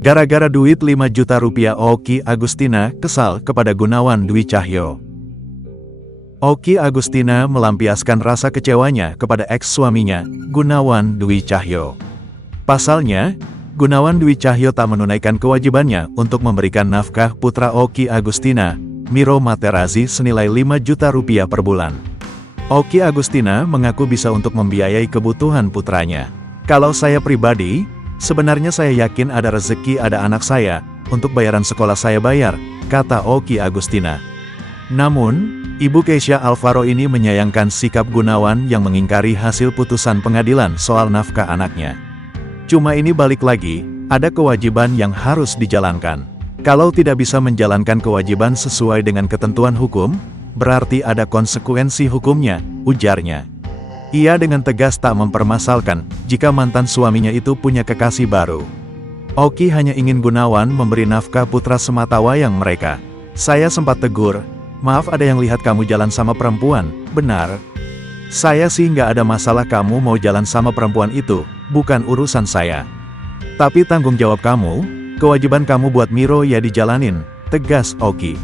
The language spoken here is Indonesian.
Gara-gara duit 5 juta rupiah Oki Agustina kesal kepada Gunawan Dwi Cahyo. Oki Agustina melampiaskan rasa kecewanya kepada eks-suaminya, Gunawan Dwi Cahyo. Pasalnya, Gunawan Dwi Cahyo tak menunaikan kewajibannya untuk memberikan nafkah putra Oki Agustina, Miro Materazzi senilai 5 juta rupiah per bulan. Oki Agustina mengaku bisa untuk membiayai kebutuhan putranya. Kalau saya pribadi, sebenarnya saya yakin ada rezeki ada anak saya, untuk bayaran sekolah saya bayar, kata Oki Agustina. Namun, Ibu Keisha Alvaro ini menyayangkan sikap Gunawan yang mengingkari hasil putusan pengadilan soal nafkah anaknya. Cuma ini balik lagi, ada kewajiban yang harus dijalankan. Kalau tidak bisa menjalankan kewajiban sesuai dengan ketentuan hukum, berarti ada konsekuensi hukumnya, ujarnya. Ia dengan tegas tak mempermasalahkan jika mantan suaminya itu punya kekasih baru. Oki hanya ingin Gunawan memberi nafkah putra sematawayang mereka. Saya sempat tegur, maaf ada yang lihat kamu jalan sama perempuan, benar? Saya sih nggak ada masalah kamu mau jalan sama perempuan itu, bukan urusan saya. Tapi tanggung jawab kamu, kewajiban kamu buat Miro ya dijalanin, tegas Oki.